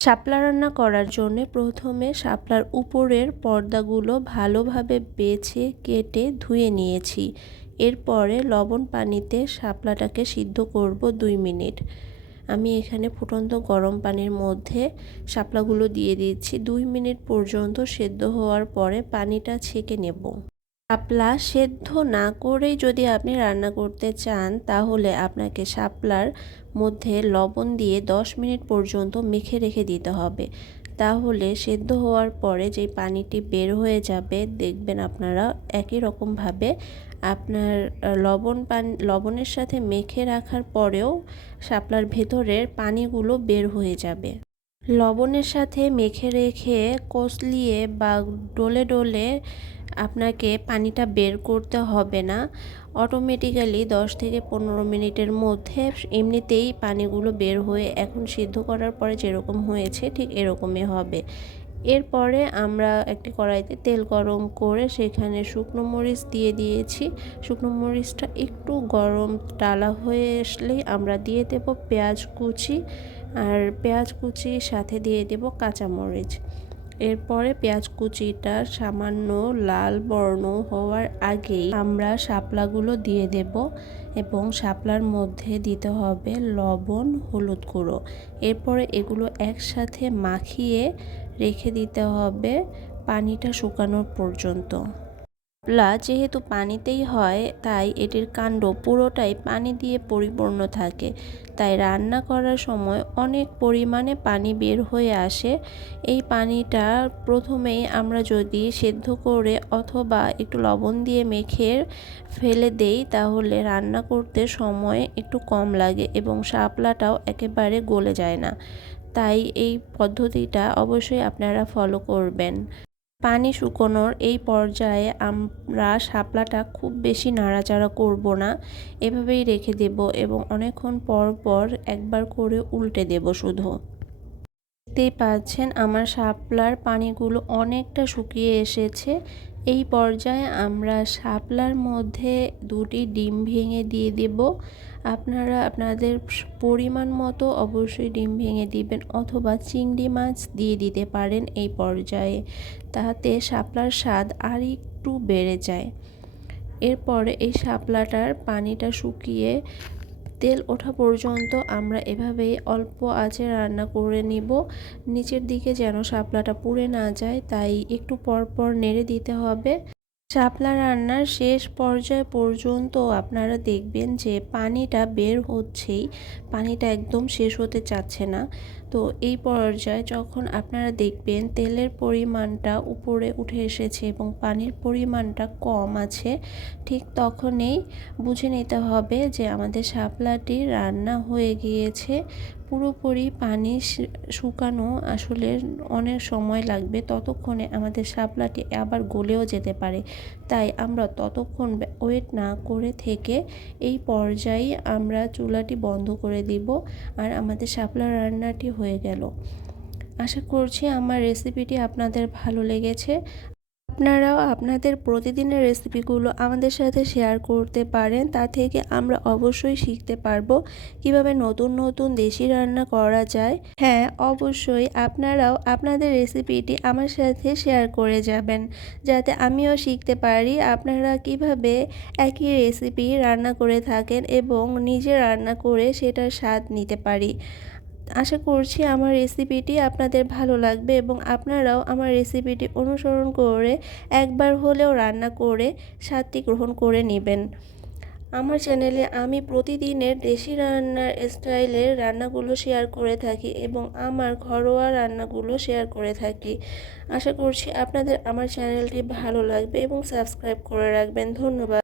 শাপলা রান্না করার জন্যে প্রথমে শাপলার উপরের পর্দাগুলো ভালোভাবে বেছে কেটে ধুয়ে নিয়েছি। এরপরে লবণ পানিতে শাপলাটাকে সিদ্ধ করব 2 মিনিট। আমি এখানে ফুটন্ত গরম পানির মধ্যে শাপলাগুলো দিয়ে দিচ্ছি। 2 মিনিট পর্যন্ত সেদ্ধ হওয়ার পরে পানিটা ছেঁকে নেব। শাপলা সেদ্ধ না করেই যদি আপনি রান্না করতে চান তাহলে আপনাকে শাপলার মধ্যে লবণ দিয়ে 10 মিনিট পর্যন্ত মেখে রেখে দিতে হবে। তাহলে সেদ্ধ হওয়ার পরে যে পানিটি বের হয়ে যাবে দেখবেন আপনারা একই রকমভাবে আপনার লবণের সাথে মেখে রাখার পরেও শাপলার ভেতরের পানিগুলো বের হয়ে যাবে। লবণের সাথে মেখে রেখে কষলিয়ে বা ডলে ডলে আপনাকে পানিটা বের করতে হবে না। অটোমেটিক্যালি 10 থেকে 15 মিনিটের মধ্যে এমনিতেই পানিগুলো বের হয়ে এখন সিদ্ধ করার পরে যেরকম হয়েছে ঠিক এরকমই হবে। এরপরে আমরা একটি কড়াইতে তেল গরম করে সেখানে শুকনো মরিচ দিয়ে দিয়েছি। শুকনো মরিচটা একটু গরম টালা হয়ে আসলেই আমরা দিয়ে দেব পেঁয়াজ কুচি, আর পেঁয়াজ কুচির সাথে দিয়ে দেব কাঁচামরিচ। এরপরে পেঁয়াজ কুচিটা সামান্য লাল বর্ণ হওয়ার আগেই আমরা শাপলাগুলো দিয়ে দেব এবং শাপলার মধ্যে দিতে হবে লবণ, হলুদ গুঁড়ো। এরপরে এগুলো একসাথে মাখিয়ে রেখে দিতে হবে পানিটা শুকানোর পর্যন্ত। শাপলা যেহেতু পানিতেই হয় তাই এটির কাণ্ড পুরোটাই পানি দিয়ে পরিপূর্ণ থাকে, তাই রান্না করার সময় অনেক পরিমাণে পানি বের হয়ে আসে। এই পানিটা প্রথমেই আমরা যদি সেদ্ধ করে অথবা একটু লবণ দিয়ে মেখে ফেলে দেই তাহলে রান্না করতে সময় একটু কম লাগে এবং শাপলাটাও একেবারে গলে যায় না। তাই এই পদ্ধতিটা অবশ্যই আপনারা ফলো করবেন। পানি শুকোনোর এই পর্যায়ে আমরা শাপলাটা খুব বেশি নাড়াচাড়া করব না, এভাবেই রেখে দেব এবং অনেকক্ষণ পর পর একবার করে উল্টে দেব শুধু। দেখতেই পাচ্ছেন আমার শাপলার পানিগুলো অনেকটা শুকিয়ে এসেছে। এই পর্যায়ে আমরা শাপলার মধ্যে 2টি ডিম ভেঙে দিয়ে দেব। আপনারা আপনাদের পরিমাণ মতো অবশ্যই ডিম ভেঙে দিবেন অথবা চিংড়ি মাছ দিয়ে দিতে পারেন এই পর্যায়ে, তাতে শাপলার স্বাদ আর একটু বেড়ে যায়। এরপরে এই শাপলাটার পানিটা শুকিয়ে তেল ওঠা পর্যন্ত আমরা এভাবেই অল্প আঁচে রান্না করে নিব। নিচের দিকে যেন শাপলাটা পুড়ে না যায় তাই একটু পর পর নেড়ে দিতে হবে। শাপলা রান্নার শেষ পর্যায় পর্যন্ত আপনারা দেখবেন যে পানিটা বের হচ্ছেই, পানিটা একদম শেষ হতে চাচ্ছে না। তো এই পর্যায়ে যখন আপনারা দেখবেন তেলের পরিমাণটা উপরে উঠে এসেছে এবং পানির পরিমাণটা কম আছে, ঠিক তখনই বুঝে নিতে হবে যে আমাদের শাপলাটি রান্না হয়ে গিয়েছে। পুরোপুরি পানি শুকানো আসলে অনেক সময় লাগবে, ততক্ষণে আমাদের শাপলাটি আবার গলেও যেতে পারে। তাই আমরা ততক্ষণ ওয়েট না করে থেকে এই পর্যায়ে আমরা চুলাটি বন্ধ করে দিব আর আমাদের শাপলা রান্নাটি হয়ে গেল। আশা করছি আমার রেসিপিটি আপনাদের ভালো লেগেছে। আপনারাও আপনাদের প্রতিদিনের রেসিপিগুলো আমাদের সাথে শেয়ার করতে পারেন, তা থেকে আমরা অবশ্যই শিখতে পারবো কিভাবে নতুন নতুন দেশি রান্না করা যায়। হ্যাঁ, অবশ্যই আপনারাও আপনাদের রেসিপিটি আমার সাথে শেয়ার করে যাবেন যাতে আমিও শিখতে পারি আপনারা কিভাবে একই রেসিপি রান্না করে থাকেন এবং নিজে রান্না করে সেটার স্বাদ নিতে পারি। আশা করছি আমার রেসিপিটি আপনাদের ভালো লাগবে এবং আপনারাও আমার রেসিপিটি অনুসরণ করে একবার হলেও রান্না করে স্বাদটি গ্রহণ করে নেবেন। আমার চ্যানেলে আমি প্রতিদিনের দেশি রান্নার স্টাইলের রান্নাগুলো শেয়ার করে থাকি এবং আমার ঘরোয়া রান্নাগুলো শেয়ার করে থাকি। আশা করছি আপনাদের আমার চ্যানেলটি ভালো লাগবে এবং সাবস্ক্রাইব করে রাখবেন। ধন্যবাদ।